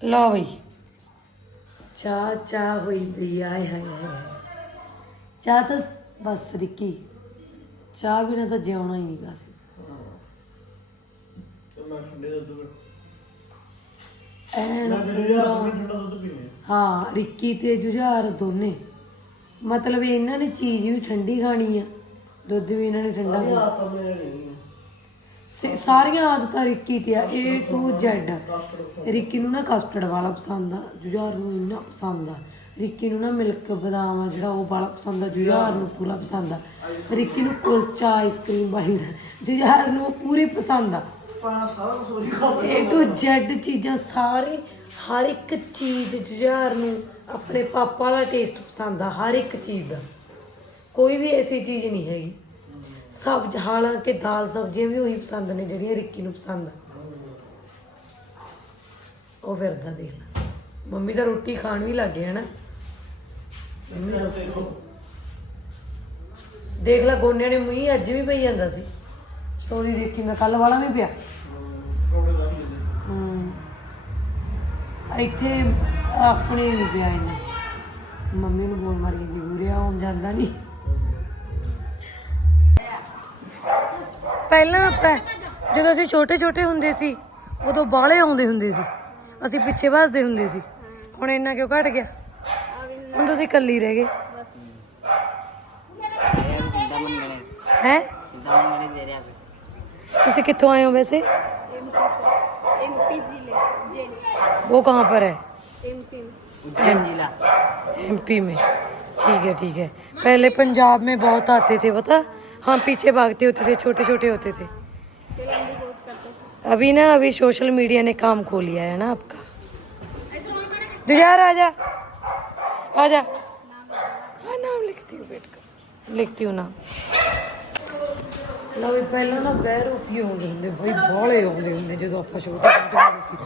ਲਓ ਬਈ। ਚਾਹ ਚਾਹ ਹੋਈ ਪਈ ਆਏ ਹਾਏ ਹਾਏ ਚਾਹ ਤਾਂ ਬਸ ਰਿੱਕੀ। ਚਾਹ ਬਿਨਾ ਤਾਂ ਜਿਉਣਾ ਹੀ ਨਹੀਂ ਸੀ ਮੈਂ ਠੰਡੇ ਦਾ ਦੁੱਧ ਐਨ ਮੈਂ ਜਿਹੜੇ ਯਾਰ ਆਪਣੀ ਠੰਡਾ ਦੁੱਧ ਪੀਣੇ ਹਾਂ ਰਿੱਕੀ ਤੇ ਜੁਝਾਰ ਦੋਨੇ। ਮਤਲਬ ਇਹਨਾਂ ਨੇ ਚੀਜ਼ ਵੀ ਠੰਡੀ ਖਾਣੀ ਆ। ਦੁੱਧ ਵੀ ਇਹਨਾਂ ਨੇ ਠੰਡਾ ਆ ਪੀਣਾ ਤਾਂ ਮੇਰੇ ਨਹੀਂ ਸੇ- ਸਾਰੀਆਂ ਆਦਤਾਂ ਰਿੱਕੀ ਤੇ ਆ, A to Z ਰਿੱਕੀ ਨੂੰ ਨਾ ਕਸਟਰਡ ਵਾਲਾ ਪਸੰਦ ਆ, ਜੁਝਾਰ ਨੂੰ ਇੰਨਾ ਪਸੰਦ ਆ। ਰਿੱਕੀ ਨੂੰ ਨਾ ਮਿਲਕ ਬਦਾਮ ਆ ਜਿਹੜਾ ਉਹ ਵਾਲਾ ਪਸੰਦ ਆ, ਜੁਝਾਰ ਨੂੰ ਪੂਰਾ ਪਸੰਦ ਆ। ਰਿੱਕੀ ਨੂੰ ਕੁਲਚਾ ਆਈਸਕ੍ਰੀਮ ਵਾਲੀ ਜੁਝਾਰ ਨੂੰ ਉਹ ਪੂਰੀ ਪਸੰਦ ਆ। ਪਾਣਾ ਸਾਰਾ ਕੁਝ ਉਹੀ ਖਾ A to Z ਚੀਜ਼ਾਂ ਸਾਰੇ, ਹਰ ਇੱਕ ਚੀਜ਼ ਜੁਝਾਰ ਨੂੰ ਆਪਣੇ ਪਾਪਾ ਵਾਲਾ ਟੇਸਟ ਪਸੰਦ ਆ, ਹਰ ਇੱਕ ਚੀਜ਼ ਦਾ। ਕੋਈ ਵੀ ਐਸੀ ਚੀਜ਼ ਨਹੀਂ ਹੈਗੀ। ਸਬਜ਼ ਹਾਲਾਂਕਿ ਦਾਲ ਸਬਜ਼ੀਆਂ ਵੀ ਉਹੀ ਪਸੰਦ ਨੇ ਜਿਹੜੀਆਂ ਰਿੱਕੀ ਨੂੰ ਪਸੰਦ ਆ। ਉਹ ਫਿਰਦਾ ਦੇਖ ਲੈ। ਮੰਮੀ ਤਾਂ ਰੋਟੀ ਖਾਣ ਵੀ ਲੱਗ ਗਿਆ ਨਾ। ਮੰਮੀ ਰੋਟੀ ਦੇਖ। ਲੈ ਗੋਨਿਆਂ ਨੇ ਮੂੰਹ ਅੱਜ ਵੀ ਪਈ ਜਾਂਦਾ ਸੀ। ਸਟੋਰੀ ਦੇਖੀ ਮੈਂ ਕੱਲ ਵਾਲਾ ਵੀ ਪਿਆ। ਹਮ ਇੱਥੇ ਆਪਣੇ ਨਹੀਂ ਪਿਆ ਇੰਨਾ। ਮੰਮੀ ਨੂੰ ਬੋਲ ਮਾਰੀ ਜੀ ਬੁਰਿਆ ਹੁਣ ਜਾਂਦਾ ਨਹੀਂ ਪਹਿਲਾਂ ਆਪਾਂ ਜਦੋਂ ਅਸੀਂ ਛੋਟੇ ਛੋਟੇ ਹੁੰਦੇ ਸੀ ਉਦੋਂ ਬਾਹਲੇ ਆਉਂਦੇ ਹੁੰਦੇ ਸੀ ਅਸੀਂ ਪਿੱਛੇ ਭੱਜਦੇ ਹੁੰਦੇ ਸੀ ਹੁਣ ਇੰਨਾ ਕਿਉਂ ਘਟ ਗਿਆ ਹੁਣ ਤੁਸੀਂ ਇਕੱਲੀ ਰਹਿ ਗਏ चिंतामन गणेश ਹੈ चिंतामन गणेश एरिया पे ਤੁਸੀਂ ਕਿੱਥੋਂ ਆਏ ਹੋ वैसे एमपी जिले जेल वो कहाँ पर है एमपी में उज्जैन जिला एमपी में ठीक है ठीक है पहले पंजाब में बहुत आते थे पता हम पीछे भागते होते थे छोटे छोटे होते थे फिल्म भी बहुत करते थे अभी ना अभी सोशल मीडिया ने काम खो लिया है ना आपका दुजार आजा आजा हाँ नाम लिखती हूँ बेट का लिखती हूँ नाम ਨਾ ਵੀ ਪਹਿਲਾਂ ਨਾ ਬਹਿ ਰੂਪੀ ਆਉਂਦੇ ਹੁੰਦੇ ਬਈ ਬਾਹਲੇ ਆਉਂਦੇ ਹੁੰਦੇ ਜਦੋਂ ਆਪਾਂ ਛੋਟੇ ਛੋਟੇ ਹੁੰਦੇ ਸੀ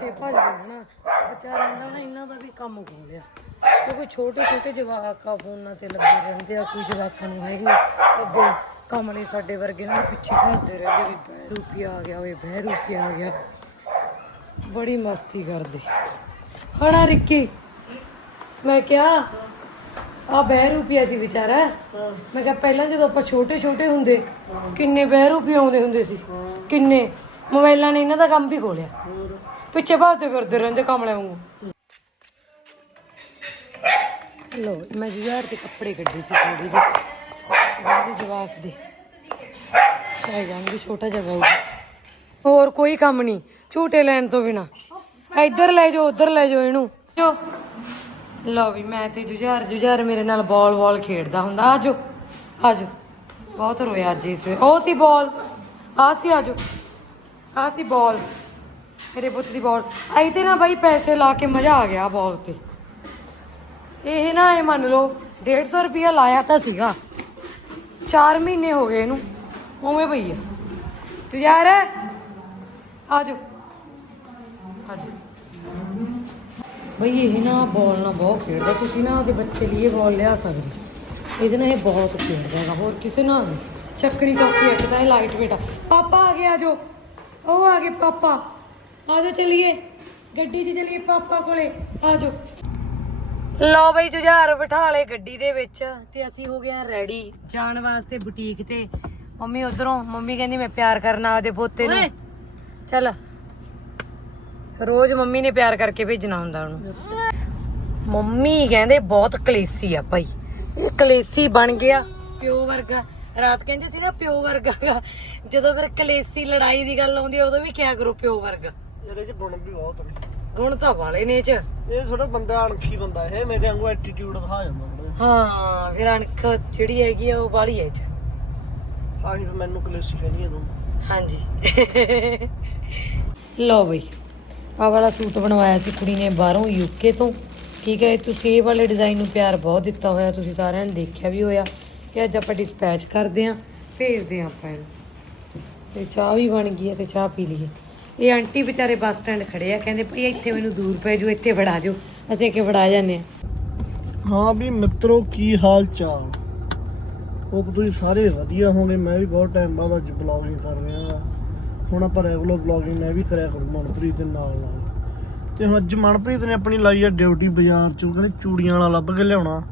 ਪਿੱਛੇ ਭੱਜਦੇ ਹਨਾ। ਵਿਚਾਰਿਆਂ ਦਾ ਨਾ ਇਹਨਾਂ ਦਾ ਵੀ ਕੰਮ ਖੋ ਲਿਆ ਕਿਉਂਕਿ ਛੋਟੇ ਛੋਟੇ ਜਵਾਕਾਂ ਫੋਨਾਂ ਤੇ ਲੱਗੇ ਰਹਿੰਦੇ ਆ, ਕੋਈ ਜਵਾਕਾਂ ਨੂੰ ਹੈਗੀ। ਅੱਗੇ ਕਮਲੇ ਸਾਡੇ ਵਰਗੇ ਨਾਲ ਪਿੱਛੇ ਭੱਜਦੇ ਰਹਿੰਦੇ ਵੀ ਬਹਿ ਰੂਪੀ ਆ ਗਿਆ ਓਏ, ਬਹਿ ਰੂਪੀ ਆ ਗਿਆ। ਬੜੀ ਮਸਤੀ ਕਰਦੇ। ਹਣਾ ਰਿੱਕੀ, ਮੈਂ ਕਿਹਾ, ਆ ਬਹਿ ਰੂਪੀਆ ਸੀ ਵਿਚਾਰਾ। ਮੈਂ ਕਿਹਾ ਪਹਿਲਾਂ ਜਦੋਂ ਆਪਾਂ ਛੋਟੇ ਛੋਟੇ ਹੁੰਦੇ, ਕਿੰਨੇ ਬਹਿ ਰੁਪਏ ਆਉਂਦੇ ਹੁੰਦੇ ਸੀ। ਕਿੰਨੇ? ਮੋਬਾਈਲਾਂ ਨੇ ਇਹਨਾਂ ਦਾ ਕੰਮ ਵੀ ਖੋਲਿਆ। ਪਿੱਛੇ ਭੱਜਦੇ ਫਿਰਦੇ ਰਹਿੰਦੇ ਕਮਲੇ ਵਾਂਗੂ। ਲੋ ਮੈਂ ਜੁਆਰ ਦੇ ਕੱਪੜੇ ਕੱਢੇ ਸੀ ਥੋੜੇ ਜਿਹੇ। ਉਹਦੇ ਜਵਾਕ ਦੇ। ਚਾਹੇ ਜਾਂਗੇ ਛੋਟਾ ਜਿਹਾ ਬਾਊ। ਹੋਰ ਕੋਈ ਕੰਮ ਨਹੀਂ, ਝੂਟੇ ਲੈਣ ਤੋਂ ਬਿਨਾ। ਇੱਧਰ ਲੈ ਜਾਓ, ਉੱਧਰ ਲੈ ਜਾਓ ਇਹਨੂੰ। ਜੋ। ਲਓ ਵੀ, ਮੈਂ ਤੇ ਜੁਝਾਰ ਜੁਝਾਰ ਮੇਰੇ ਨਾਲ ਬਾਲ ਬਾਲ ਖੇਡਦਾ ਹੁੰਦਾ। ਆਜੋ ਆਜੋ ਬਹੁਤ ਰੋਇਆ ਅੱਜ ਇਸ ਵੇ ਉਹ ਸੀ ਬਾਲ। ਆ ਸੀ ਆਜੋ ਆ ਸੀ ਬਾਲ ਮੇਰੇ ਪੁੱਤ ਦੀ ਬਾਲ ਆਈ ਤੇ ਨਾ ਬਾਈ ਪੈਸੇ ਲਾ ਕੇ ਮਜ਼ਾ ਆ ਗਿਆ ਬਾਲ ਤੇ। ਇਹ ਨਾ ਇਹ ਮੰਨ ਲਓ 150 ਰੁਪਿਆ ਲਾਇਆ ਤਾਂ ਸੀਗਾ। 4 ਮਹੀਨੇ ਹੋ ਗਏ ਇਹਨੂੰ। ਉਵੇਂ ਪਈ ਆ। ਜੁਝਾਰ ਆਜੋ। ਆਜੋ। ਬਈ ਇਹ ਨਾ ਬਾਲ ਨਾਲ ਬਹੁਤ ਖੇਡਦਾ। ਤੁਸੀਂ ਨਾ ਉਹਦੇ ਬੱਚੇ ਲਈ ਇਹ ਬਾਲ ਲਿਆ ਸਕਦੇ ਇਹਦੇ ਨਾਲ ਇਹ ਬਹੁਤ ਖੇਡਦਾ ਹੈਗਾ। ਹੋਰ ਕਿਸੇ ਨਾਲ ਨਹੀਂ। ਚੱਕਣੀ ਚੌਕੀ ਇੱਕ ਤਾਂ ਇਹ ਲਾਈਟ ਵੇਟ ਆ। ਪਾਪਾ ਆ ਗਿਆ ਜੋ ਉਹ ਆ ਗਏ ਪਾਪਾ। ਆ ਜਾ ਚਲੀਏ। ਗੱਡੀ 'ਚ ਚਲੀਏ ਪਾਪਾ ਕੋਲੇ। ਆ ਜਾਓ। ਲਓ ਬਈ ਜੁਝਾਰ ਬਿਠਾ ਲਏ ਗੱਡੀ ਦੇ ਵਿੱਚ ਤੇ ਅਸੀਂ ਹੋ ਗਏ ਆ ਰੈਡੀ ਜਾਣ ਵਾਸਤੇ ਬੁਟੀਕ ਤੇ। ਮੰਮੀ ਉਧਰੋਂ ਮੰਮੀ ਕਹਿੰਦੀ ਮੈਂ ਪਿਆਰ ਕਰਨਾ ਆਦੇ ਪੋਤੇ ਨੂੰ। ਚੱਲ। ਰੋਜ਼ ਮੰਮੀ ਨੇ ਪਿਆਰ ਕਰਕੇ ਭੇਜਣਾ ਹੁੰਦਾ ਉਹਨੂੰ। ਮੰਮੀ ਕਹਿੰਦੇ ਬਹੁਤ ਕਲੇਸੀ ਆ ਭਾਈ। ਇਹ ਕਲੇਸੀ ਬਣ ਗਿਆ ਪਿਓ ਵਰਗਾ। ਰਾਤ ਕਹਿੰਦੇ ਸੀ ਨਾ ਪਿਓ ਵਰਗਾ ਗਾ। ਜਦੋਂ ਫਿਰ ਕਲੇਸੀ ਲੜਾਈ ਦੀ ਗੱਲ ਆਉਂਦੀ ਆ, ਉਦੋਂ ਵੀ ਕਿਆ ਕਰੋ ਪਿਓ ਵਰਗਾ। ਇਹਦੇ ਚ ਗੁਣ ਵੀ ਬਹੁਤ ਨੇ। ਗੁਣ ਤਾਂ ਵਾਲੇ ਨੇ ਇਹ ਚ। ਇਹ ਥੋੜਾ ਬੰਦਾ ਅਣਖੀ ਬੰਦਾ ਇਹ ਮੇਰੇ ਵਾਂਗੂ ਐਟੀਟਿਊਡ ਦਿਖਾ ਜਾਂਦਾ ਹਾਂ ਫਿਰ ਅਣਖ ਜਿਹੜੀ ਹੈਗੀ ਆ ਉਹ ਬਾਲੀ ਹੈ ਇਹ ਚ। ਹਾਂ ਹੀ ਮੈਨੂੰ ਕਲੇਸੀ ਕਹਿੰਦੀ ਤੂੰ। ਹਾਂਜੀ। ਲਓ ਬਈ ਆ ਵਾਲਾ ਸੂਟ ਬਣਵਾਇਆ ਸੀ ਕੁੜੀ ਨੇ ਬਾਹਰੋਂ ਯੂਕੇ ਤੋਂ। ਠੀਕ ਹੈ ਤੁਸੀਂ ਇਹ ਵਾਲੇ ਡਿਜ਼ਾਈਨ ਨੂੰ ਪਿਆਰ ਬਹੁਤ ਦਿੱਤਾ ਹੋਇਆ ਤੁਸੀਂ ਸਾਰਿਆਂ ਨੇ ਦੇਖਿਆ ਵੀ ਹੋਇਆ। ਕਿ ਅੱਜ ਆਪਾਂ ਡਿਸਪੈਚ ਕਰਦੇ ਆਂ ਭੇਜਦੇ ਆਂ ਆਪਾਂ ਇਹਨੂੰ। ਤੇ ਚਾਹ ਵੀ ਬਣ ਗਈ ਹੈ ਤੇ ਚਾਹ ਪੀ ਲਈਏ। ਇਹ ਆਂਟੀ ਵਿਚਾਰੇ ਬੱਸ ਸਟੈਂਡ ਖੜੇ ਆ, ਕਹਿੰਦੇ ਭਈ ਇੱਥੇ ਮੈਨੂੰ ਦੂਰ ਪੈ ਜਾਓ, ਇੱਥੇ ਫੜਾ ਜਾਓ। ਅਸੀਂ ਕਿ ਫੜਾ ਜਾਂਦੇ ਆ ਹਾਂ ਵੀ ਮਿੱਤਰੋ, ਕੀ ਹਾਲ ਚਾਲ? ਉਹ ਤੁਸੀਂ ਸਾਰੇ ਵਧੀਆ ਹੋਗੇ ਮੈਂ ਵੀ ਬਹੁਤ ਟਾਈਮ ਬਾਅਦ ਅੱਜ ਬਲੌਗਿੰਗ ਕਰ ਰਿਹਾ ਹੁਣ ਆਪਾਂ ਰੈਗੂਲਰ ਬਲੌਗਿੰਗ ਮੈਂ ਵੀ ਕਰਿਆ ਕਰੂੰ ਮਨਪ੍ਰੀਤ ਦੇ ਨਾਲ ਨਾਲ। ਤੇ ਹੁਣ ਅੱਜ ਮਨਪ੍ਰੀਤ ਨੇ ਆਪਣੀ ਲਾਈ ਆ ਡਿਊਟੀ ਬਾਜ਼ਾਰ ਚੋਂ, ਕਹਿੰਦੇ ਚੂੜੀਆਂ ਵਾਲਾ ਲੱਭ ਕੇ ਲਿਆਉਣਾ।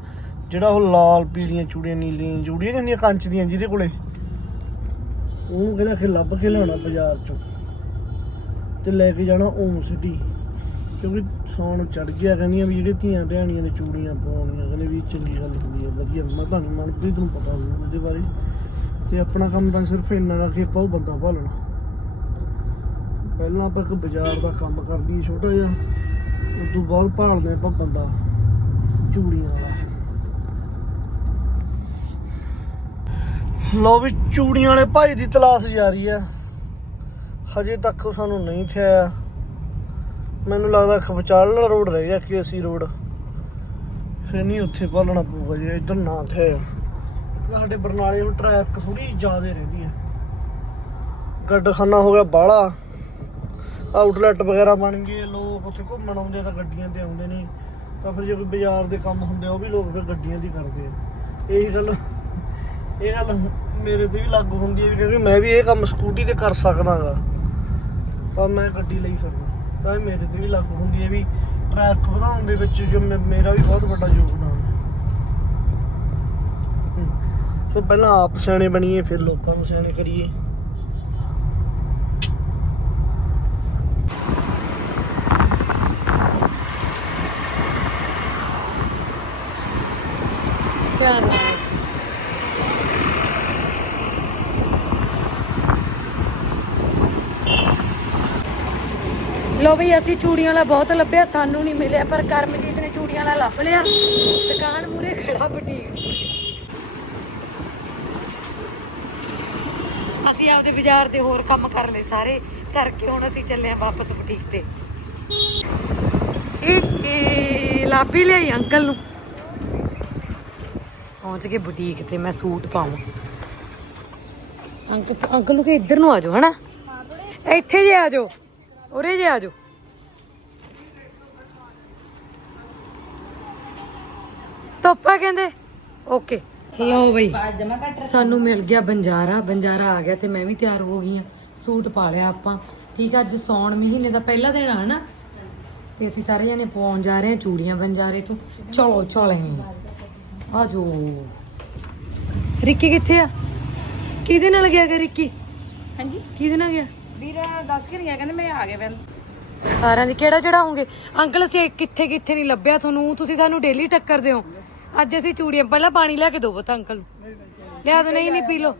ਜਿਹੜਾ ਉਹ ਲਾਲ, ਪੀਲੀਆਂ ਚੂੜੀਆਂ, ਨੀਲੀਆਂ ਚੂੜੀਆਂ ਨਹੀਂ ਹੁੰਦੀਆਂ, ਕੰਚ ਦੀਆਂ, ਜਿਹਦੇ ਕੋਲੇ। ਉਹ ਕਹਿੰਦਾ ਕਿ ਲੱਭ ਕੇ ਲਿਆਉਣਾ ਬਾਜ਼ਾਰ ਚੋਂ। ਤੇ ਲੈ ਕੇ ਜਾਣਾ ਓਮ ਸਿਟੀ। ਕਿਉਂਕਿ ਸੌਣ ਚੜ ਗਿਆ, ਕਹਿੰਦੀਆਂ ਵੀ ਜਿਹੜੇ ਧੀਆਂ ਭੈਣੀਆਂ ਨੇ ਚੂੜੀਆਂ ਪਾਉਣੀਆਂ, ਕਹਿੰਦੇ ਵੀ ਚੰਗੀ ਗੱਲ ਹੁੰਦੀ ਹੈ, ਵਧੀਆ ਮੈਂ ਤੁਹਾਨੂੰ ਮਨਪ੍ਰੀਤ ਨੂੰ ਪਤਾ ਹੋਊ ਉਹਦੇ ਬਾਰੇ। ਤੇ ਆਪਣਾ ਕੰਮ ਤਾਂ ਸਿਰਫ ਇੰਨਾ ਦਾ ਕਿ ਆਪਾਂ ਉਹ ਬੰਦਾ ਭਾਲਣਾ। ਪਹਿਲਾਂ ਆਪਾਂ ਇੱਕ ਬਾਜ਼ਾਰ ਦਾ ਕੰਮ ਕਰਦੀ ਛੋਟਾ ਜਿਹਾ। ਉਸ ਤੋਂ ਬਾਅਦ ਭਾਲਦੇ ਆਪਾਂ ਬੰਦਾ, ਚੂੜੀਆਂ ਵਾਲਾ। ਲੋ ਵੀ ਚੂੜੀਆਂ ਵਾਲੇ ਭਾਈ ਦੀ ਤਲਾਸ਼ ਜਾਰੀ ਹੈ ਹਜੇ ਤੱਕ ਸਾਨੂੰ ਨਹੀਂ ਥਿਆ। ਮੈਨੂੰ ਲੱਗਦਾ ਖਬਚਾਲ ਰੋਡ ਰਹਿ ਗਿਆ ਕਿ ਅਸੀਂ ਰੋਡ। ਫਿਰ ਨਹੀਂ ਉੱਥੇ ਭਾਲਣਾ ਪਊਗਾ ਜੇ ਇੱਧਰ ਨਾ ਥਿਆ ਸਾਡੇ ਬਰਨਾਲੇ ਨੂੰ ਟ੍ਰੈਫਿਕ ਥੋੜੀ ਜ਼ਿਆਦਾ ਰਹਿੰਦੀ ਹੈ ਗੱਡਖਾਨਾ ਹੋ ਗਿਆ ਬਾਹਲਾ। ਆਊਟਲੈਟ ਵਗੈਰਾ ਬਣ ਗਏ, ਲੋਕ ਉੱਥੇ ਘੁੰਮਣ ਆਉਂਦੇ ਤਾਂ ਗੱਡੀਆਂ ਤੇ ਆਉਂਦੇ ਨੇ ਤਾਂ ਫਿਰ ਜੇ ਕੋਈ ਬਾਜ਼ਾਰ ਦੇ ਕੰਮ ਹੁੰਦੇ ਆ, ਉਹ ਵੀ ਲੋਕ ਫਿਰ ਗੱਡੀਆਂ ਦੀ ਕਰਦੇ ਆ। ਇਹੀ ਗੱਲ ਇਹ ਗੱਲ ਮੇਰੇ ਤੇ ਵੀ ਲਾਗੂ ਹੁੰਦੀ ਹੈ ਵੀ ਕਿਉਂਕਿ ਮੈਂ ਵੀ ਇਹ ਕੰਮ ਸਕੂਟੀ ਤੇ ਕਰ ਸਕਦਾਗਾ। ਪਰ ਮੈਂ ਗੱਡੀ ਲਈ ਫਿਰਦਾ। ਤਾਂ ਇਹ ਮੇਰੇ ਤੇ ਵੀ ਲਾਗੂ ਹੁੰਦੀ ਹੈ ਵੀ ਟਰੈਕ ਵਧਾਉਣ ਦੇ ਵਿੱਚ ਜੋ ਮੇਰਾ ਵੀ ਬਹੁਤ ਵੱਡਾ ਯੋਗਦਾਨ ਹੈ। ਸੋ ਪਹਿਲਾਂ ਆਪ ਸਿਆਣੇ ਬਣੀਏ, ਫਿਰ ਲੋਕਾਂ ਨੂੰ ਸਿਆਣੇ ਕਰੀਏ। ਧਿਆਨ ਨਾਲ ਲੋ ਬਈ, ਅਸੀਂ ਚੂੜੀਆਂ ਵਾਲਾ ਬਹੁਤ ਲੱਭਿਆ, ਸਾਨੂੰ ਨਹੀਂ ਮਿਲਿਆ, ਪਰ ਕਰਮਜੀਤ ਨੇ ਚੂੜੀਆਂ ਵਾਲਾ ਲੱਭ ਲਿਆ। ਦੁਕਾਨ ਮੂਰੇ ਖੜਾ ਬੁਟੀਕ। ਅਸੀਂ ਆਪਦੇ ਬਾਜ਼ਾਰ ਦੇ ਹੋਰ ਕੰਮ ਕਰ ਲਏ ਸਾਰੇ, ਕਰਕੇ ਹੁਣ ਅਸੀਂ ਚੱਲੇ ਆ ਵਾਪਸ ਬੁਟੀਕ ਤੇ। ਇਹ ਇਹ ਲੱਭ ਹੀ ਲਿਆਈ ਅੰਕਲ ਨੂੰ। ਪਹੁੰਚ ਗਏ ਬੁਟੀਕ ਤੇ, ਮੈਂ ਸੂਟ ਪਾਵਾਂ ਅੰਕਲ ਅੰਕਲ ਨੂੰ ਕਿ ਇੱਧਰ ਨੂੰ ਆ ਜਾਓ, ਹਨਾ? ਇੱਥੇ ਜੇ ਆ ਜਾਓ, ਉਰੇ ਜੇ ਆ ਜਾਓ। ਤੋਪਾ ਕਹਿੰਦੇ? ਓਕੇ ਲਓ ਬਈ। ਸਾਨੂੰ ਮਿਲ ਗਿਆ ਬੰਜਾਰਾ। ਬੰਜਾਰਾ ਆ ਗਿਆ ਤੇ ਮੈਂ ਵੀ ਤਿਆਰ ਹੋ ਗਈ ਆ ਸੂਟ ਪਾ ਲਿਆ ਆਪਾਂ। ਠੀਕ ਆ ਅੱਜ ਸੌਣ ਮਹੀਨੇ ਦਾ ਪਹਿਲਾ ਦਿਨ ਆ ਨਾ ਤੇ ਅਸੀਂ ਸਾਰੇ ਜਣੇ ਪਵਾਉਣ ਜਾ ਰਹੇ ਹਾਂ ਚੂੜੀਆਂ ਬੰਜਾਰੇ ਤੋਂ। ਚਲੋ ਚਲੇ ਆ ਜੋ। ਰਿੱਕੀ ਕਿੱਥੇ ਆ? ਕਿਹਦੇ ਨਾਲ ਗਿਆ ਗਾ ਰਿੱਕੀ? ਹਾਂਜੀ। ਕਿਹਦੇ ਨਾਲ ਗਿਆ? ਵੀਰਾ ਦੱਸ ਕੇ ਨਹੀਂ ਗਿਆ ਕਹਿੰਦੇ ਮੇਰੇ ਆ ਗਏ ਬੈਨ ਸਾਰਿਆਂ ਦੀ ਕਿਹੜਾ ਚੜਾਉਂਗੇ? ਅੰਕਲ ਅਸੀਂ ਕਿੱਥੇ ਕਿੱਥੇ ਨਹੀਂ ਲੱਭਿਆ ਤੁਹਾਨੂੰ? ਤੁਸੀਂ ਸਾਨੂੰ ਡੇਲੀ ਟੱਕਰਦੇ ਹੋ। ਅੱਜ ਅਸੀਂ ਚੂੜੀਆਂ ਪਹਿਲਾਂ ਪਾਣੀ ਲਿਆ ਕੇ ਦੋ ਪੁੱਤ ਅੰਕਲ ਨੂੰ। ਲਿਆ ਦੋ ਨਹੀਂ ਨਹੀਂ ਪੀ ਲੋ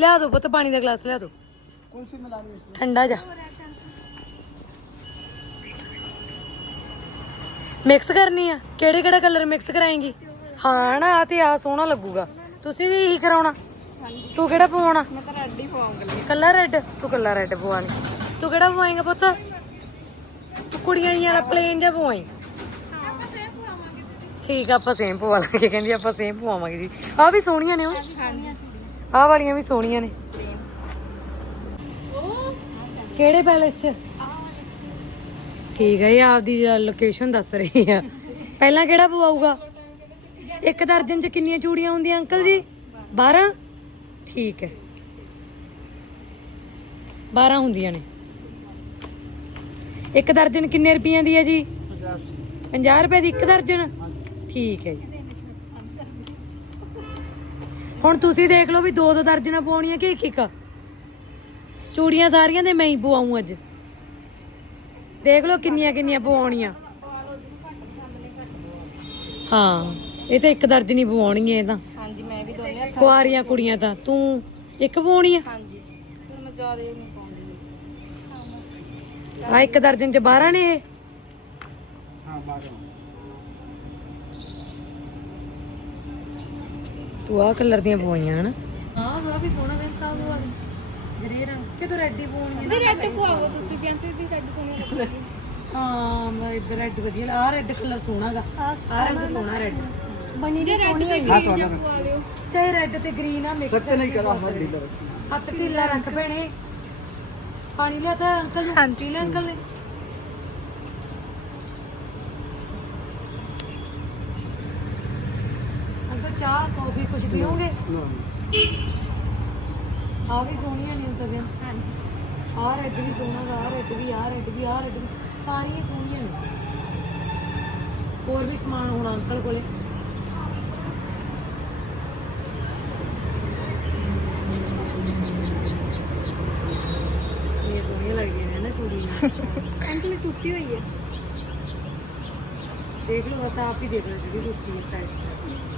ਲਿਆ ਦੋ ਪੁੱਤ ਪਾਣੀ ਦਾ ਗਲਾਸ ਲਿਆ ਦੋ ਠੰਡਾ ਜਾ। ਮਿਕਸ ਕਰਨੀ ਆ। ਕਿਹੜੇ ਕਿਹੜਾ ਕਲਰ ਮਿਕਸ ਕਰਾਏਂਗੀ? ਹਾਂ ਨਾ ਆ ਤੇ ਆ ਸੋਹਣਾ ਲੱਗੂਗਾ। ਤੁਸੀਂ ਵੀ ਇਹੀ ਕਰਾਉਣਾ। ਤੂੰ ਕਿਹੜਾ ਪਵਾਉਣਾ? ਮੈਂ ਤਾਂ ਰੈਡੀ ਪਵਾਉਂਗੀ ਕੱਲਾ ਰੈੱਡ ਤੂੰ ਕੱਲਾ ਰੈੱਡ ਪਵਾਣੀ ਤੂੰ ਕਿਹੜਾ ਪਵਾਏਂਗਾ ਪੁੱਤ? ਤੂੰ ਕੁੜੀਆਂ ਹੀ ਵਾਲਾ ਪਲੇਨ ਜਿਹਾ ਪਵਾਈ। ਠੀਕ ਆ ਆਪਾਂ ਸੇਮ ਪਵਾ ਲਾਂਗੇ ਕਹਿੰਦੀ ਆਪਾਂ ਸੇਮ ਪਵਾਵਾਂਗੇ ਜੀ। ਆ ਵੀ ਸੋਹਣੀਆਂ ਨੇ ਉਹ। ਆਹ ਵਾਲੀਆਂ ਵੀ ਸੋਹਣੀਆਂ ਨੇ। ਕਿਹੜੇ ਪੈਲੇਸ 'ਚ? ਠੀਕ ਹੈ ਇਹ ਆਪਦੀ ਲੋਕੇਸ਼ਨ ਦੱਸ ਰਹੀ ਆ। ਪਹਿਲਾਂ ਕਿਹੜਾ ਪਵਾਊਗਾ ਇੱਕ ਦਰਜਨ 'ਚ ਕਿੰਨੀਆਂ ਚੂੜੀਆਂ ਹੁੰਦੀਆਂ ਅੰਕਲ ਜੀ? 12 ਠੀਕ ਹੈ 12 ਹੁੰਦੀਆਂ ਨੇ। ਇੱਕ ਦਰਜਨ ਕਿੰਨੇ ਰੁਪਈਆਂ ਦੀ ਹੈ ਜੀ? 50 ਰੁਪਏ ਦੀ ਇੱਕ ਦਰਜਨ? ਠੀਕ ਹੈ ਜੀ। ਹੁਣ ਤੁਸੀਂ ਦੇਖ ਲਓ ਵੀ ਦੋ ਦੋ ਦਰਜਨਾਂ ਪਾਉਣੀਆਂ ਕਿ ਇੱਕ ਇੱਕ। ਚੂੜੀਆਂ ਸਾਰੀਆਂ ਦੇ ਮੈਂ ਹੀ ਪਵਾਉਂ ਅੱਜ। ਦੇਖ ਲਓ ਕਿੰਨੀਆਂ ਕਿੰਨੀਆਂ ਪਵਾਉਣੀਆਂ। ਹਾਂ ਇਹ ਤਾਂ ਇੱਕ ਦਰਜਨ ਹੀ ਪਵਾਉਣੀ ਹੈ ਇਹ ਤਾਂ। ਹਾਂਜੀ ਮੈਂ ਵੀ ਦੋਨੇ ਹੱਥ ਕੁਆਰੀਆਂ ਕੁੜੀਆਂ ਤਾਂ। ਤੂੰ ਇੱਕ ਪਵਾਉਣੀ ਆ? ਹਾਂਜੀ ਫਿਰ ਮੈਂ ਜ਼ਿਆਦਾ ਨਹੀਂ ਪਾਉਂਦੀ। ਆ ਇੱਕ ਦਰਜਨ ਚ 12 ਨੇ ਇਹ। ਤੂੰ ਆ ਕਲਰ ਦੀਆਂ ਪਵਾਈਆਂ ਹਨ? ਹਾਂ ਉਹ ਵੀ ਸੋਹਣਾ ਵੇਖਦਾ ਉਹ ਵਾਲੀ। ਗ੍ਰੇ ਰੰਗ ਕਿ ਤੂੰ ਰੈੱਡ ਹੀ ਪਵਾਉਣੀ ਦੀ ਰੈਡ ਪਵਾਓ ਤੁਸੀਂ ਬਿਆੰਤੀ ਦੀ ਰੈਡ ਸੋਹਣੀ ਲੱਗਦੀ ਹਾਂ। ਮੈਂ ਇੱਧਰ ਰੈੱਡ ਵਧੀਆ ਆ ਰੈੱਡ ਕਲਰ ਸੋਹਣਾਗਾ ਆ ਰੰਗ ਸੋਹਣਾ ਰੈੱਡ ਬਣੀ ਦੀ ਰੈਡ ਤੇ ਗ੍ਰੀਨ ਜਿਹਾ ਪਵਾ ਲਿਓ। ਚਾਹੇ ਰੈੱਡ ਤੇ ਗ੍ਰੀਨ ਆ ਮਿਕਸ ਕਰਕੇ ਨਹੀਂ ਕਰਾਂ ਹੱਥ ਢੀਲਾ ਰੱਖ ਭੈਣੇ। ਪਾਣੀ ਲਿਆ ਤਾਂ ਅੰਕਲ ਨੇ। ਹਾਂਜੀ। ਲੈ ਅੰਕਲ ਨੇ। ਚਾਹ ਕੌਫੀ ਕੁਝ ਪੀਓਗੇ? ਆ ਵੀ ਸੋਹਣੀਆਂ ਨੇ ਤਾਂ ਬਿਆਨ ਹਾਂਜੀ। ਆ ਰੈੱਡ ਵੀ ਸੋਹਣਾ ਗਾ ਆ ਰੈੱਡ ਵੀ ਆ ਰੈੱਡ ਵੀ ਆ ਰੈੱਡ ਵੀ। ਸਾਰੀਆਂ ਸੋਹਣੀਆਂ ਨੇ। ਹੋਰ ਵੀ ਸਮਾਨ ਹੋਣਾ ਅੰਕਲ ਕੋਲੇ। ਇਹ ਸੋਹਣੀਆਂ ਲੱਗਦੀਆਂ ਨੇ ਨਾ ਚੂੜੀਆਂ। ਆਂਟੀ ਟੁੱਟੀ ਹੋਈ ਹੈ। ਦੇਖ ਲਓ ਬਸ ਆਪ ਹੀ ਦੇਖ ਲਓ ਜਿਹੜੀ ਟੁੱਟੀ ਹੈ ਸਾਈਡ ਕਹਿੰਦੇ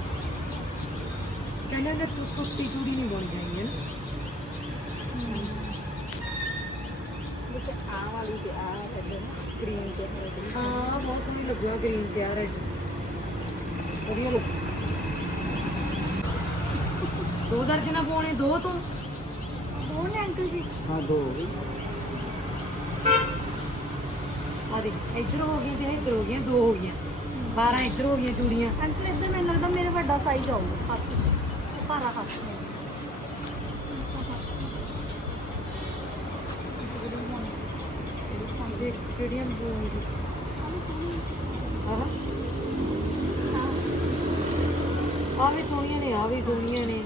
ਨੇ ਤੂੰ ਛੋਟੀ ਚੂੜੀ ਨਹੀਂ ਬਣ ਜਾਣੀ ਹੈ ਨਾ ਆ ਵਾਲੀ ਤੇ ਆ ਕੱਢੇ ਗ੍ਰੀਨ ਤੇ ਹਰੇ ਹਾਂ ਬਹੁਤ ਸੋਹਣੀ ਲੱਗਿਆ ਗ੍ਰੀਨ ਤੇ ਆ ਰੈਡ ਵਧੀਆ ਲੱਗ ਦੋ ਦਰਜਨਾਂ ਪਾਉਣੇ ਦੋ ਤੋਂ ਦੋ ਨੇ ਅੰਕਲ ਜੀ ਹਾਂ ਦੋ ਆ ਦੇਖ ਇੱਧਰ ਹੋ ਗਈਆਂ ਤੇ ਇੱਧਰ ਹੋ ਗਈਆਂ ਦੋ ਹੋ ਗਈਆਂ 12 ਇੱਧਰ ਹੋ ਗਈਆਂ ਚੂੜੀਆਂ ਅੰਕਲ ਇੱਧਰ ਮੈਨੂੰ ਲੱਗਦਾ ਮੇਰੇ ਵੱਡਾ ਸਾਈਜ਼ ਆਊਗਾ ਹੱਥ 'ਚ ਭਾਰਾ ਹੱਥ ਨੇ ਦੇਖ ਕਿਹੜੀਆਂ ਆਹ ਆ ਵੀ ਸੋਹਣੀਆਂ ਨੇ ਆ ਵੀ ਸੋਹਣੀਆਂ ਨੇ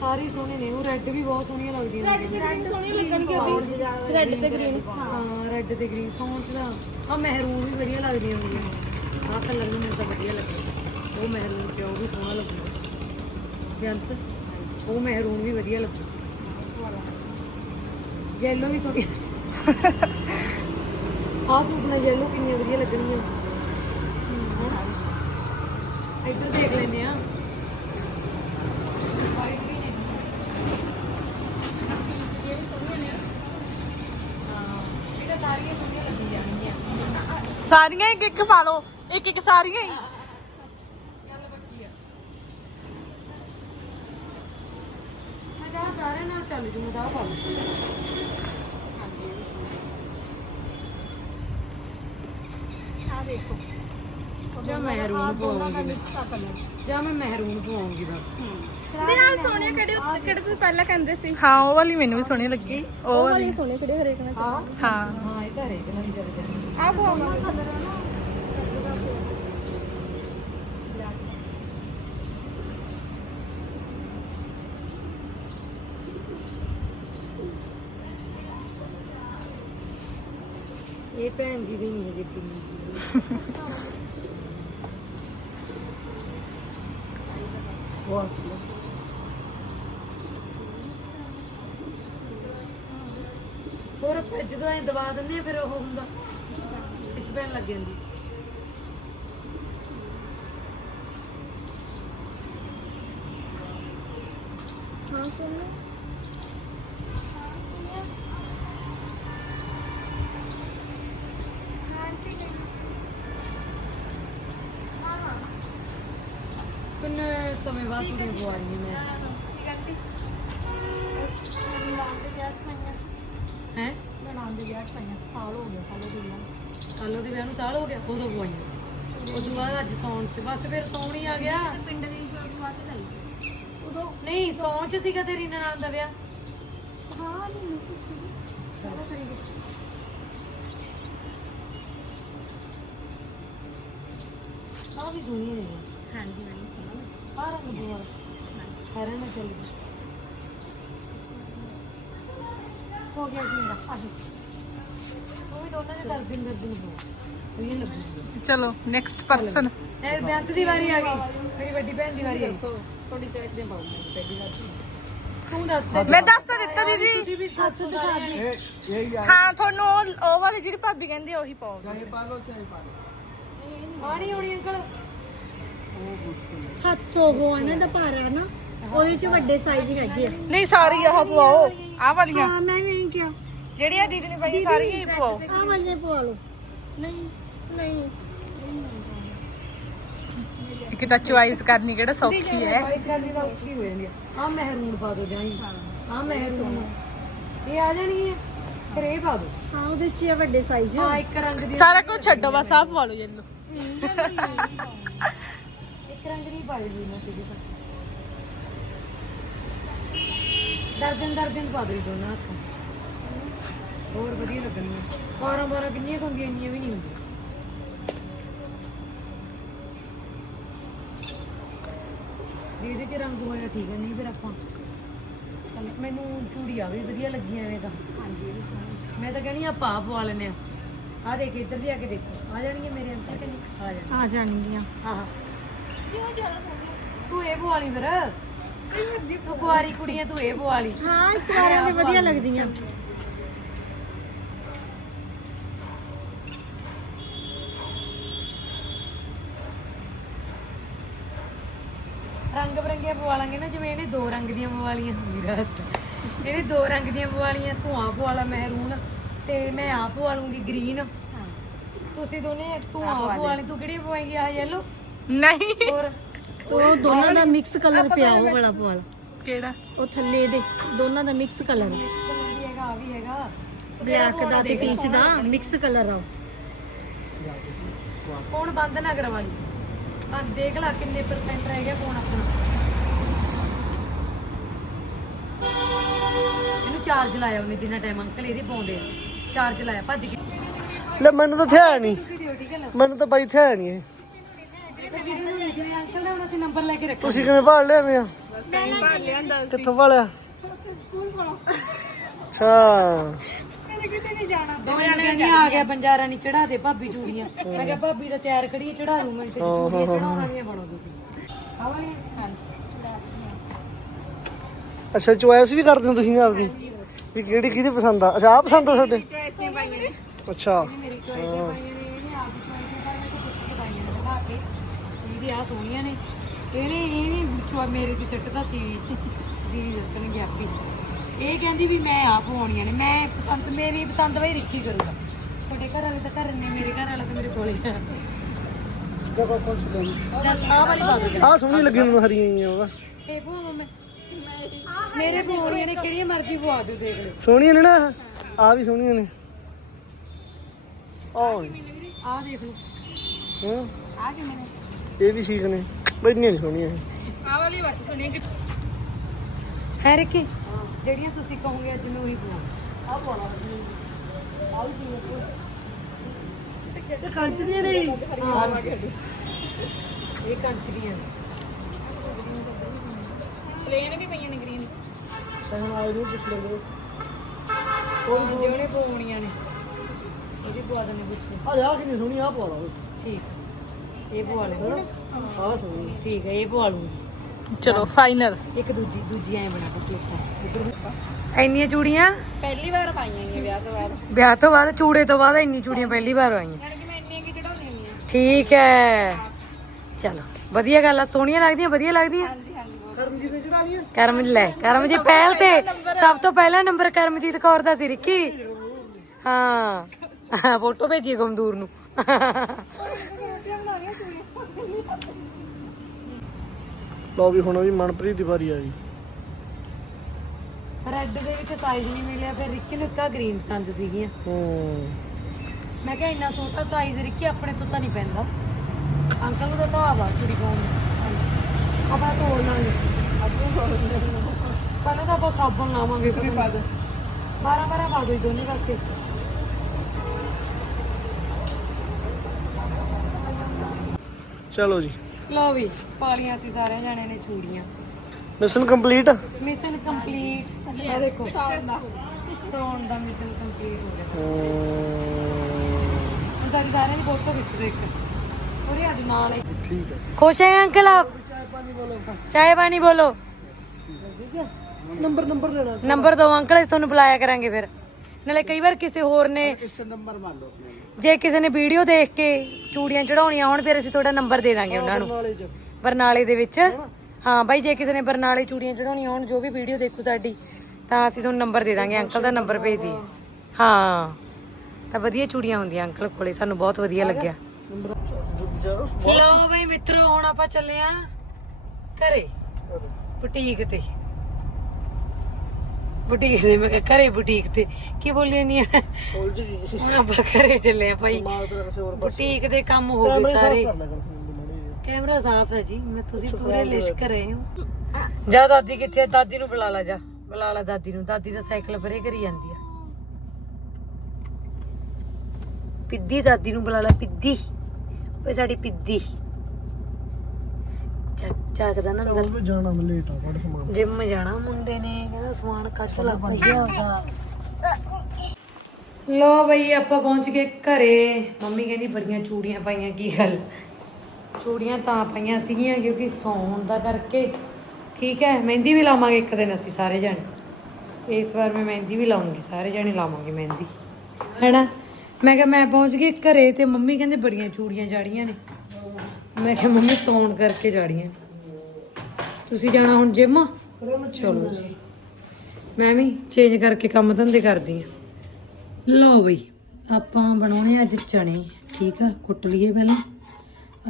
ਸਾਰੀ ਸੋਹਣੇ ਨੇ ਉਹ ਰੈੱਡ ਵੀ ਬਹੁਤ ਸੋਹਣੀਆਂ ਲੱਗਦੀਆਂ ਰੈੱਡ ਤੇ ਗ੍ਰੀਨ ਸੋਹਣੀ ਲੱਗਣਗੇ ਵੀ ਰੈੱਡ ਤੇ ਗ੍ਰੀਨ ਹਾਂ ਰੈੱਡ ਤੇ ਗ੍ਰੀਨ ਸੌਂਚ ਦਾ ਆ ਮਹਿਰੂਨ ਵੀ ਵਧੀਆ ਲੱਗਦੀਆਂ ਹੁੰਦੀਆਂ ਆ ਕਲਰ ਵੀ ਮੈਨੂੰ ਤਾਂ ਵਧੀਆ ਲੱਗਦਾ ਉਹ ਮਹਿਰੂਨ ਤੇ ਵੀ ਸੋਹਣਾ ਲੱਗਦਾ ਬੇਅੰਤ ਉਹ ਮਹਿਰੂਨ ਵੀ ਵਧੀਆ ਲੱਗਦਾ ਯੈਲੋ ਵੀ ਥੋੜੀ ਆਹ ਸੂਟ ਨਾਲ ਯੈਲੋ ਕਿੰਨੀਆਂ ਵਧੀਆ ਲੱਗਣਗੀਆਂ। ਇੱਧਰ ਦੇਖ ਲੈਨੇ ਆ ਸਾਰੀਆਂ ਸੋਹਣੀਆਂ ਸਾਰੀਆਂ ਇੱਕ ਇੱਕ ਪਾ ਲਓ। ਇੱਕ ਇੱਕ ਸਾਰੀਆਂ ਹੀ ਮੈਂ ਕਹਾ ਨਾਲ ਚੱਲ ਜੂ ਮੈਂ ਤਾਂ ਆਹ ਪਾ ਲਊਂ। ਆ ਦੇਖੋ ਜਾਂ ਮਹਿਰੂਨ ਆ ਕਲਰ। ਜਾਂ ਮੈਂ ਮਹਿਰੂਨ ਪਵਾਉਂਗੀ ਬਸ। ਦੇ ਨਾਲ ਸੋਹਣੇ ਕਿਹੜੇ ਕਿਹੜੇ ਤੁਸੀਂ ਪਹਿਲਾਂ ਕਹਿੰਦੇ ਸੀ? ਹਾਂ ਉਹ ਵਾਲੀ ਮੈਨੂੰ ਵੀ ਸੋਹਣੀ ਲੱਗੀ। ਉਹ ਵਾਲੇ। ਸੋਹਣੇ ਕਿਹੜੇ ਹਰੇਕ ਨਾਲ ਹਾਂ? ਹਾਂ ਹਾਂ ਇਹ ਘਰੇ ਤੇ ਨਹੀਂ ਚੱਲਦਾ ਆ ਪਵਾਵਾਂਗੇ ਇਹ ਭੈਣ ਜੀ ਦੀ ਨਹੀਂ ਹੈਗੀ ਪੀਣੀ ਹੋਰ ਫਿਰ ਜਦੋਂ ਐ ਦਬਾ ਦਿੰਦੇ ਆ ਫਿਰ ਉਹ ਹੁੰਦਾ ਵਿੱਚ ਪੈਣ ਲੱਗ ਜਾਂਦੀ ਹਾਂ ਸੋਹਣੇ ਸਮੇਂ ਬਾਅਦ ਤੂੰ ਬੁਆਈ ਮੈਂ ਹੈ? ਨਨਾਣ ਦੇ ਵਿਆਹ ਚ ਪਾਈਆਂ ਸਾਲ ਹੋ ਗਿਆ ਹਾਲੇ ਦੇ ਵਿਆਹ ਕੱਲ ਉਹਦੇ ਵਿਆਹ ਨੂੰ ਸਾਲ ਹੋ ਗਿਆ। ਉਦੋਂ ਬੁਆਈਆਂ ਸੀ। ਉਦੋਂ ਬਾਅਦ ਅੱਜ ਸੌਣ ਚ। ਬਸ ਫਿਰ ਸੌਣ ਹੀ ਆ ਗਿਆ। ਪਿੰਡ ਦੀ ਸ਼ੁਰੂਆਤ ਤੇ ਲਾਈ ਉਦੋਂ ਨਹੀਂ, ਸੌਣ ਚ ਸੀਗਾ ਤੇਰੀ ਨਨਾਣ ਦਾ ਵਿਆਹ। ਹਾਂ ਨਹੀਂ ਨਹੀਂ ਸੀ ਚਲੋ ਕਰੀਏ ਆ। ਵੀ ਸੁਣੀ ਹੈ ਹਾਂਜੀ ਸੁਣਾ ਚੱਲ ਹੋ ਗਿਆ ਜੀ ਮੇਰਾ। ਅੱਜ ਉਹ ਵੀ ਦੋਨਾਂ ਦੇ ਦਰਦ ਦਿਨ ਦਰਦ ਨੂੰ ਉਹ ਇਹ ਲੱਗੂ ਚਲੋ ਨੈਕਸਟ ਪਰਸਨ ਇਹ ਬੈਂਕ ਦੀ ਵਾਰੀ ਆ ਗਈ। ਮੇਰੀ ਵੱਡੀ ਭੈਣ ਦੀ ਵਾਰੀ ਆਈ ਥੋੜੀ ਚੋਇਸ ਦੇ ਪਾਉਂਗੀ ਪਹਿਲੀ ਵਾਰ ਤੂੰ ਦੱਸ ਦੇ। ਮੈਂ ਦੱਸ ਤਾਂ ਦਿੱਤਾ ਦੀਦੀ। ਤੁਸੀਂ ਵੀ ਸੱਚ ਦਿਖਾ ਦੇ ਹਾਂ ਤੁਹਾਨੂੰ ਉਹ ਉਹ ਵਾਲੀ ਜਿਹੜੀ ਭਾਬੀ ਕਹਿੰਦੀ ਆ ਉਹੀ ਪਾਓ ਆਣੀ ਹੋਣੀ ਅੰਕਲ। ਹੱਥ ਉਹ ਇਹਨਾਂ ਦਾ ਭਾਰਾ ਨਾ ਉਹਦੇ ਚ ਵੱਡੇ ਸਾਈਜ਼ ਹੈਗੇ ਆ। ਨਹੀਂ ਸਾਰੀ ਆਹ ਪਵਾਓ। ਆਹ ਵਾਲੀਆਂ? ਹਾਂ ਮੈਂ ਇਹੀ ਕਿਹਾ। ਜਿਹੜੀਆਂ ਦੀਦੀ ਨੇ ਪਾਈ ਸਾਰੀਆਂ ਹੀ ਪਵਾਓ। ਆਹ ਵਾਲੇ ਪਵਾ ਲਓ। ਨਹੀਂ ਨਹੀਂ। ਇੱਕ ਤਾਂ ਚੁਆਇਸ ਕਰਨੀ ਕਿਹੜਾ ਸੌਖੀ ਹੈ। ਗੱਲ ਦਾ ਔਖੀ ਹੋ ਜਾਂਦੀ ਆ। ਆ ਮਹਿਰੂਨ ਪਾ ਦੋ ਜਾਈ ਆ ਮਹਿਰੂਨ। ਇਹ ਆ ਜਾਣੀ ਹੈ ਫਿਰ ਇਹ ਪਾ ਦੋ ਹਾਂ ਉਹਦੇ ਚ ਵੱਡੇ ਸਾਈਜ਼ ਹਾਂ ਇੱਕ ਰੰਗ ਦੀ ਸਾਰਾ ਕੁਝ ਛੱਡੋ ਬਸ ਆਹ ਪਵਾ ਲਓ ਯੈਲੋ ਇੱਕ ਰੰਗ ਦੀ ਪਾਈ ਜੀ ਮੈਂ ਸੀਗੀ ਤਾਂ। ਦਰਜਨ ਦਰਜਨ ਪਾ ਦੋ ਦੋਨਾਂ ਹੱਥਾਂ। ਹੋਰ ਵਧੀਆ ਲੱਗਣਗੀਆਂ 12 12 ਕਿੰਨੀਆਂ ਹੁੰਦੀਆਂ ਇੰਨੀਆਂ ਵੀ ਨਹੀਂ ਹੁੰਦੀਆਂ। ਜੇ ਇਹਦੇ ਚ ਰੰਗ ਹੋਇਆ ਠੀਕ ਹੈ ਨਹੀਂ ਫਿਰ ਆਪਾਂ ਮੈਨੂੰ ਚੂੜੀਆਂ ਵੀ ਵਧੀਆ ਲੱਗੀਆਂ ਐਵੇਂ ਤਾਂ। ਹਾਂਜੀ ਮੈਂ ਤਾਂ ਕਹਿੰਦੀ ਆ ਪਾ ਪਵਾ ਲੈਨੇ ਆ ਆ ਦੇਖ ਇੱਧਰ ਦੀ ਆ ਕੇ ਦੇਖੋ। ਆ ਜਾਣਗੇ ਮੇਰੇ ਅੰਕਲ ਕਿ ਨਹੀਂ? ਆ ਜਾਣ ਆ ਜਾਣਗੀਆਂ। ਹਾਂ ਤੂੰ ਇਹ ਪਵਾਲੀ ਫਿਰ। ਤੂੰ ਕੁਆਰੀ ਕੁੜੀਆਂ ਤੂੰ ਇਹ ਪਵਾਲੀ ਹਾਂ ਕੁਆਰਿਆਂ ਦੇ ਵਧੀਆ ਲੱਗਦੀਆਂ। ਰੰਗ ਬਰੰਗੀਆਂ ਪਵਾ ਲਾਂਗੇ ਨਾ ਜਿਵੇਂ ਇਹਨੇ ਦੋ ਰੰਗ ਦੀਆਂ ਪਵਾਲੀਆਂ ਹੁੰਦੀਆਂ ਇਹਨੇ ਦੋ ਰੰਗ ਦੀਆਂ ਪਵਾਲੀਆਂ ਤੂੰ ਆਹ ਪਵਾਲਾ ਮਹਿਰੂਨ ਤੇ ਮੈਂ ਆਹ ਪਵਾ ਲੂੰਗੀ ਗ੍ਰੀਨ। ਤੁਸੀਂ ਦੋਨੇ ਤੂੰ ਆਹ ਪਵਾਲੀ ਤੂੰ ਕਿਹੜੀ ਪਵਾਏਗੀ ਆਹ ਯੈਲੋ ਨਹੀਂ। ਹੋਰ ਉਹ ਦੋਨਾਂ ਦਾ ਮਿਕਸ ਕਲਰ ਪਿਆ ਉਹ ਵਾਲਾ ਪਵਾਲ ਕਿਹੜਾ? ਉਹ ਥੱਲੇ ਦੇ ਦੋਨਾਂ ਦਾ ਮਿਕਸ ਕਲਰ ਵੀ ਹੈਗਾ ਆ ਵੀ ਹੈਗਾ ਬਲੈਕ ਦਾ ਤੇ ਪੀਚ ਦਾ ਮਿਕਸ ਕਲਰ ਆ ਫੋਨ ਬੰਦ ਨਾ ਕਰਵਾਲੀ ਆ ਦੇਖ ਲੈ ਕਿੰਨੇ ਪਰਸੈਂਟ ਰਹਿ ਗਿਆ ਫੋਨ ਆਪਣਾ। ਇਹਨੂੰ ਚਾਰਜ ਲਾਇਆ ਉਹਨੇ ਜਿੰਨਾ ਟਾਈਮ ਅੰਕਲ ਇਹਦੇ ਪਾਉਂਦੇ ਆ। ਚਾਰਜ ਲਾਇਆ ਭੱਜ ਕੇ। ਲੈ ਮੈਨੂੰ ਤਾਂ ਥਿਆ ਨਹੀਂ ਮੈਨੂੰ ਤਾਂ ਬਾਈ ਥਿਆ ਨਹੀਂ ਇਹ। ਨੰਬਰ ਲੈ ਕੇ ਰੱਖਾਂਗੇ ਤੁਸੀਂ ਕਿਵੇਂ ਭਾਲ ਲਿਆਂਦੇ ਆ ਭਾਲ ਲਿਆਂਦਾ ਕਿੱਥੋਂ ਭਾਲਿਆ? ਅੱਛਾ। ਦੋ ਜਣੇ ਆ ਗਿਆ ਬੰਜਾਰਾ ਨਹੀਂ ਚੜਾ ਦੇ ਭਾਬੀ ਚੂੜੀਆਂ। ਮੈਂ ਕਿਹਾ ਭਾਬੀ ਤਾਂ ਤਿਆਰ ਖੜੀ ਚੜਾ ਦੂੰ ਮਿੰਟ ਚ ਚੂੜੀਆਂ ਚੜਾਉਣ ਬਣੋ ਤੁਸੀਂ। ਹਾਂਜੀ। ਅੱਛਾ ਚੁਆਇਸ ਵੀ ਕਰਦੇ ਹੋ ਤੁਸੀਂ ਆਪਦੀ ਵੀ ਕਿਹੜੀ ਕਿਹਦੀ ਪਸੰਦ ਆ? ਅੱਛਾ ਆ ਪਸੰਦ ਆ ਤੁਹਾਡੇ? ਅੱਛਾ। ਮੇਰੀ ਚੋਇਸ ਨੇ ਇਹਨੇ ਆਪ ਦੀ ਚੋਇਸ ਦੇ ਬਾਰੇ ਮੈਂ ਪੁੱਛ ਕੇ ਪਾਈਆਂ ਨੇ ਦਿਖਾ ਕੇ ਇਹਦੀ ਆ ਸੋਹਣੀਆਂ ਨੇ। ਇਹਨੇ ਇਹਨੇ ਚੋਇ ਮੇਰੇ ਤੇ ਚੱਟਦਾ ਸੀ। ਦੀਦੀ ਦੱਸਣਗੇ ਆਪੀ। ਇਹ ਕਹਿੰਦੀ ਵੀ ਮੈਂ ਆਪ ਪਾਉਣੀਆਂ ਨੇ। ਮੈਂ ਪਸੰਦ ਮੇਰੀ ਪਸੰਦ ਬਈ ਰਿੱਕੀ ਕਰੂਗਾ। ਤੁਹਾਡੇ ਘਰ ਵਾਲੇ ਤਾਂ ਘਰ ਨੇ ਮੇਰੇ ਘਰ ਵਾਲਾ ਤਾਂ ਮੇਰੇ ਕੋਲੇ ਆ। ਦੱਸ ਆਹ ਵਾਲੀ ਪਾ ਦੋ ਆ ਸੋਹਣੀ ਲੱਗੀ ਮੈਨੂੰ ਹਰੀਆਂ ਜਿਹੀਆਂ ਉਹਦਾ ਇਹ ਪਵਾਵਾਂ ਮੈਂ ਮੇਰੇ ਪਵਾਉਣੀਆਂ ਨੇ ਕਿਹੜੀਆਂ ਮਰਜ਼ੀ ਪਵਾ ਦਿਓ ਦੇਖ ਲਓ। ਸੋਹਣੀਆਂ ਨੇ ਨਾ ਆ ਵੀ ਸੋਹਣੀਆਂ ਨੇ। ਆਹ। ਆਹ ਦੇਖ ਲਓ। ਹਾਂ। ਆਹ ਕਿਵੇਂ ਨੇ? ਇਹ ਵੀ ਠੀਕ ਨੇ ਬੜੀਆਂ ਨਹੀਂ ਸੋਹਣੀਆਂ ਇਹ। ਆ ਵਾਲੀ ਬਾਤ ਸੁਣੀ ਕਿ? ਹੈ। ਰਿੱਕੀ ਜਿਹੜੀਆਂ ਤੁਸੀਂ ਕਹੋਗੇ ਅੱਜ ਮੈਂ ਉਹੀ ਪਵਾਵਾਂ ਇਹ ਕੰਚ ਦੀਆਂ ਨੇ ਇਹ ਕੰਚ ਦੀਆਂ ਨੇ। ਪਲੇਨ ਵੀ ਪਈਆਂ ਨੇ ਗ੍ਰੀਨ। ਹੁਣ ਆਏ ਨੂੰ ਪੁੱਛ ਲੈਂਦੇ ਹਾਂ ਜਿਹੜੇ ਪਵਾਉਣੀਆਂ ਨੇ। ਉਹਦੀ ਪਵਾ ਦਨੇ ਪੁੱਛਦੇ ਆ ਯਾ ਕਿੰਨੀ ਸੋਹਣੀ ਆ ਪਵਾ ਲਾ ਠੀਕ। ਇਹ ਪਵਾ ਲੈਂਦੇ ਆ ਸੋਹਣੀ ਠੀਕ ਹੈ ਇਹ ਪਵਾ ਲੂੰਗੀ ਚਲੋ ਫਾਈਨਲ ਇੱਕ ਦੂਜੀ ਦੂਜੀ ਐ ਬਣਾ ਕੇ ਪਲੇਟਾਂ ਇੰਨੀਆਂ ਚੂੜੀਆਂ? ਪਹਿਲੀ ਵਾਰ ਪਾਈਆਂ ਨੇ ਵਿਆਹ ਤੋਂ ਬਾਅਦ। ਵਿਆਹ ਤੋਂ ਬਾਅਦ ਚੂੜੇ ਤੋਂ ਬਾਅਦ ਇੰਨੀ ਚੂੜੀਆਂ ਪਹਿਲੀ ਵਾਰ ਆਈਆਂ ਯਾਨੀ ਕਿ ਮੈਂ ਇੰਨੀਆਂ ਕਿ ਚੜਾਉਣੀਆਂ ਨਹੀਂ ਠੀਕ ਹੈ। ਚਲੋ ਵਧੀਆ ਗੱਲ ਆ ਸੋਹਣੀਆਂ ਲੱਗਦੀਆਂ ਵਧੀਆ ਲੱਗਦੀਆਂ? ਹਾਂਜੀ ਹਾਂਜੀ ਕਰਮਜੀਤ ਨੇ ਚੜਾ ਲਈਆਂ ਕਰਮ ਲੈ ਕਰਮਜੀਤ ਪਹਿਲ ਤੇ ਸਭ ਤੋਂ ਪਹਿਲਾ ਨੰਬਰ ਕਰਮਜੀਤ ਕੌਰ ਦਾ ਸੀ ਰਿੱਕੀ। ਹਾਂ ਫੋਟੋ ਭੇਜੀ ਗਮਦੂਰ ਨੂੰ। ਲਓ ਵੀ ਹੁਣ ਵੀ ਮਨਪ੍ਰੀਤ ਦੀ ਵਾਰੀ ਆ ਗਈ ਰੈੱਡ ਦੇ ਵਿੱਚ ਸਾਈਜ਼ ਨਹੀਂ ਮਿਲਿਆ ਫਿਰ ਰਿੱਕੀ ਨੂੰ ਇੱਕਾ ਗ੍ਰੀਨ ਪਸੰਦ ਸੀਗੀਆਂ। ਹੂੰ। ਮੈਂ ਕਿਹਾ ਇੰਨਾ ਛੋਟਾ ਸਾਈਜ਼ ਰਿੱਕੀ ਆਪਣੇ ਤੋਂ ਤਾਂ ਨਹੀਂ ਪੈਂਦਾ। ਅੰਕਲ ਤਾਂ ਹਿਸਾਬ ਆ ਚੁੜੀ ਪਾਉਣ ਨੂੰ ਆਪਾਂ ਤੋੜ ਲਾਂਗੇ। ਪਹਿਲਾਂ ਤਾਂ ਆਪਾਂ ਸਾਬਣ ਲਾਵਾਂਗੇ। ਫਿਰ 12 12 ਪਾ ਦੋ ਦੋਨੇ ਪਾਸੇ। ਚਲੋ ਜੀ। ਲਓ ਵੀ ਪਾਲੀਆਂ ਸੀ ਸਾਰੇ ਜਣੇ ਨੇ ਚੂੜੀਆਂ। ਮਿਸ਼ਨ ਕੰਪਲੀਟ ਮਿਸ਼ਨ ਕੰਪਲੀਟ ਇਹ ਦੇਖੋ ਸੌਣ ਦਾ। ਮਿਸ਼ਨ ਕੰਪਲੀਟ ਹੋ ਗਿਆ। ਹੁਣ ਸਾਡੀ ਸਾਰਿਆਂ ਦੀ ਫੋਟੋ ਵਿੱਚ ਦੇਖ ਉਹਦੇ ਅੱਜ ਨਾਲ ਹੀ ਠੀਕ ਹੈ ਖੁਸ਼ ਹੈ ਅੰਕਲ ਆਪ? ਚਾਹ ਪਾਣੀ ਬੋਲੋ ਨੰਬਰ ਨੰਬਰ ਲੈਣਾ। ਨੰਬਰ ਦੋ ਅੰਕਲ ਇਸ ਤੁਹਾਨੂੰ ਬੁਲਾਇਆ ਕਰਾਂਗੇ ਫਿਰ। ਨਾਲੇ ਕਈ ਵਾਰ ਕਿਸੇ ਹੋਰ ਨੇ ਇਸ ਨੰਬਰ ਮੰਨ ਲਓ ਜੇ ਕਿਸੇ ਨੇ ਵੀਡੀਓ ਦੇਖ ਕੇ ਚੂੜੀਆਂ ਚੜਾਉਣੀਆਂ ਹੋਣ ਫਿਰ ਅਸੀਂ ਤੁਹਾਡਾ ਨੰਬਰ ਦੇ ਦਾਂਗੇ ਉਹਨਾਂ ਨੂੰ। ਚ। ਬਰਨਾਲੇ ਦੇ ਵਿੱਚ। ਹਾਂ ਬਾਈ ਜੇ ਕਿਸੇ ਨੇ ਬਰਨਾਲੇ ਚੂੜੀਆਂ ਚੜਾਉਣੀਆਂ ਹੋਣ ਜੋ ਵੀ ਵੀਡੀਓ ਦੇਖੂ ਸਾਡੀ ਤਾਂ ਅਸੀਂ ਤੁਹਾਨੂੰ ਨੰਬਰ ਦੇ ਦਾਂਗੇ। ਅੰਕਲ ਦਾ ਨੰਬਰ ਭੇਜ ਦੀ। ਹਾਂ। ਤਾਂ ਵਧੀਆ ਚੂੜੀਆਂ ਹੁੰਦੀਆਂ ਅੰਕਲ ਕੋਲੇ ਸਾਨੂੰ ਬਹੁਤ ਵਧੀਆ ਲੱਗਿਆ। ਲੋ ਬਈ ਮਿੱਤਰੋ ਹੁਣ ਆਪਾਂ ਚੱਲੇ ਆ ਘਰੇ। ਬੁਟੀਕ ਤੇ। ਬੁਟੀਕ ਤੇ ਮੈਂ ਕਿਹਾ ਘਰੇ ਬੁਟੀਕ ਤੇ। ਕੀ ਬੋਲਿਆ ਨਹੀਂ ਉਲਝ ਗਈ ਹੁਣ ਆਪਾਂ ਘਰੇ ਚੱਲੇ ਆ ਭਾਈ। ਮਾਰ ਤੇ ਕਿਸੇ ਹੋਰ ਬੁਟੀਕ ਦੇ ਕੰਮ ਹੋ ਗਏ ਸਾਰੇ। ਕੈਮਰਾ ਸਾਫ਼ ਹੈ ਜੀ ਮੈਂ ਤੁਸੀਂ ਪੂਰੇ ਲਿਸ਼ਕ ਰਹੇ ਹੋ। ਜਾ ਦਾਦੀ ਕਿੱਥੇ ਆ? ਦਾਦੀ ਨੂੰ ਬੁਲਾ ਲਾ ਜਾ। ਬੁਲਾ ਲਾ ਦਾਦੀ ਨੂੰ। ਦਾਦੀ ਦਾ ਸਾਈਕਲ ਪਰੇ ਕਰੀ ਜਾਂਦੀ ਆ। ਪਿੱਦੀ ਦਾਦੀ ਨੂੰ ਬੁਲਾ ਲਾ ਪਿੱਦੀ। ਓਏ ਸਾਡੀ ਪਿੱਦੀ। ਚੱਕਦਾ ਨਾ ਅੰਦਰ। ਉਹ ਜਾਣਾ ਮੈਂ ਲੇਟ ਆ ਫੜ ਸਮਾਨ। ਜਿੰਮ ਜਾਣਾ ਮੁੰਡੇ ਨੇ ਕਹਿੰਦਾ ਸਮਾਨ ਕੱਢ ਲਾ ਭਈਆ ਉਹਦਾ। ਲੋ ਬਈ ਆਪਾਂ ਪਹੁੰਚ ਗਏ ਘਰੇ। ਮੰਮੀ ਕਹਿੰਦੀ ਬੜੀਆਂ ਚੂੜੀਆਂ ਪਾਈਆਂ ਕੀ ਗੱਲ? ਚੂੜੀਆਂ ਤਾਂ ਪਾਈਆਂ ਸੀਗੀਆਂ ਕਿਉਂਕਿ ਸੌਣ ਦਾ ਕਰਕੇ। ਠੀਕ ਹੈ ਮਹਿੰਦੀ ਵੀ ਲਾਵਾਂਗੇ ਇੱਕ ਦਿਨ ਅਸੀਂ ਸਾਰੇ ਜਣੇ। ਇਸ ਵਾਰ ਮੈਂ ਮਹਿੰਦੀ ਵੀ ਲਾਉਂਗੀ ਸਾਰੇ ਜਣੇ ਲਾਵਾਂਗੇ ਮਹਿੰਦੀ। ਹੈਨਾ? ਮੈਂ ਕਿਹਾ ਮੈਂ ਪਹੁੰਚ ਗਈ ਘਰੇ ਤੇ ਮੰਮੀ ਕਹਿੰਦੇ ਬੜੀਆਂ ਚੂੜੀਆਂ ਜਾੜੀਆਂ ਨੇ। ਮੈਂ ਕਿਹਾ ਮੰਮੀ ਸੌਣ ਕਰਕੇ ਜਾੜੀਆਂ। ਤੁਸੀਂ ਜਾਣਾ ਹੁਣ ਜਿਮ ਚਲੋ ਜੀ। ਮੈਂ ਵੀ ਚੇਂਜ ਕਰਕੇ ਕੰਮ ਧੰਦੇ ਕਰਦੀ ਆ ਲਓ ਬਈ, ਆਪਾਂ ਬਣਾਉਣੇ ਅੱਜ ਚਣੇ ਠੀਕ ਆ? ਕੁੱਟ ਲਈਏ ਪਹਿਲਾਂ।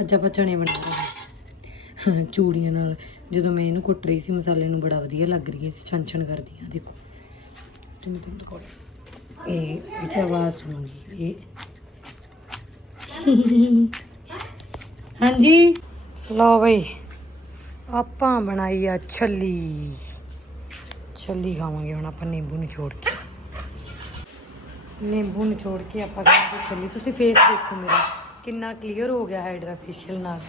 ਅੱਜ ਆਪਾਂ ਚਣੇ ਬਣਾਉਣੇ ਆ ਚੂੜੀਆਂ ਨਾਲ। ਜਦੋਂ ਮੈਂ ਇਹਨੂੰ ਕੁੱਟ ਰਹੀ ਸੀ, ਮਸਾਲੇ ਨੂੰ ਬੜਾ ਵਧੀਆ ਲੱਗ ਰਹੀ ਸੀ ਛਣ ਛਣ ਕਰਦੀ ਆ ਦੇਖੋ। ਤੇ ਮੈਂ ਤੁਹਾਨੂੰ ਦਿਖਾਉਂਦੀ ਇਹ ਇਹ ਆਵਾਜ਼ ਸੁਣੂਗੀ। ਇਹ। ਹਾਂਜੀ। ਲਓ ਬਈ। ਆਪਾਂ ਬਣਾਈ ਆ ਛੱਲੀ। ਛੱਲੀ ਖਾਵਾਂਗੇ ਹੁਣ ਆਪਾਂ ਨਿੰਬੂ ਨਿਚੋੜ ਕੇ। ਨਿੰਬੂ ਨਿਚੋੜ ਕੇ ਆਪਾਂ ਖਾਵਾਂਗੇ ਛੱਲੀ। ਤੁਸੀਂ ਫੇਸ ਦੇਖੋ ਮੇਰਾ, ਕਿੰਨਾ ਕਲੀਅਰ ਹੋ ਗਿਆ ਹਾਈਡਰਾ ਫੇਸ਼ੀਅਲ ਨਾਲ।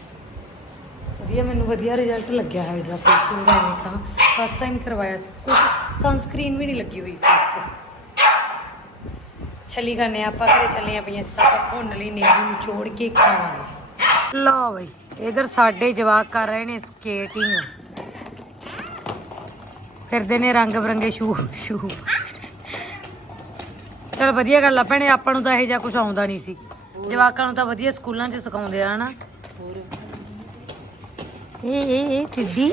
ਵਧੀਆ, ਮੈਨੂੰ ਵਧੀਆ ਰਿਜ਼ਲਟ ਲੱਗਿਆ ਹਾਈਡਰਾ ਫੇਸ਼ੀਅਲ ਦਾ ਮੈਂ ਦੇਖਾਂ ਫਸਟ ਟਾਈਮ ਕਰਵਾਇਆ ਸੀ। ਕੁਝ ਸਨਸਕ੍ਰੀਨ ਵੀ ਨਹੀਂ ਲੱਗੀ ਹੋਈ ਫੇਸ ਤੇ। ਛੱਲੀ ਖਾਣੇ ਆਪਾਂ, ਘਰੇ ਚੱਲੀਆਂ ਪਈਆਂ ਸੀ ਤਾਂ ਆਪਾਂ ਭੁੰਨ ਲਈ, ਨਿੰਬੂ ਨਿਚੋੜ ਕੇ ਖਾਵਾਂਗੇ। ਲਓ ਬਈ। ਇਧਰ ਸਾਡੇ ਜਵਾਕ ਕਰ ਰਹੇ ਨੇ ਸਕੇਟਿੰਗ ਫਿਰਦੇ ਨੇ ਰੰਗ ਬਰੰਗੇ ਸ਼ੂ ਸ਼ੂ। ਚਲ ਵਧੀਆ ਗੱਲ ਆ ਭੈਣੇ ਆਪਾਂ ਨੂੰ ਤਾਂ ਇਹ ਜਿਹਾ ਕੁਝ ਆਉਂਦਾ ਨਹੀਂ ਸੀ। ਜਵਾਕਾਂ ਨੂੰ ਤਾਂ ਵਧੀਆ ਸਕੂਲਾਂ 'ਚ ਸਿਖਾਉਂਦੇ ਆ ਹਨਾ। ਇਹ ਇਹ ਇਹ ਟਿੱਡੀ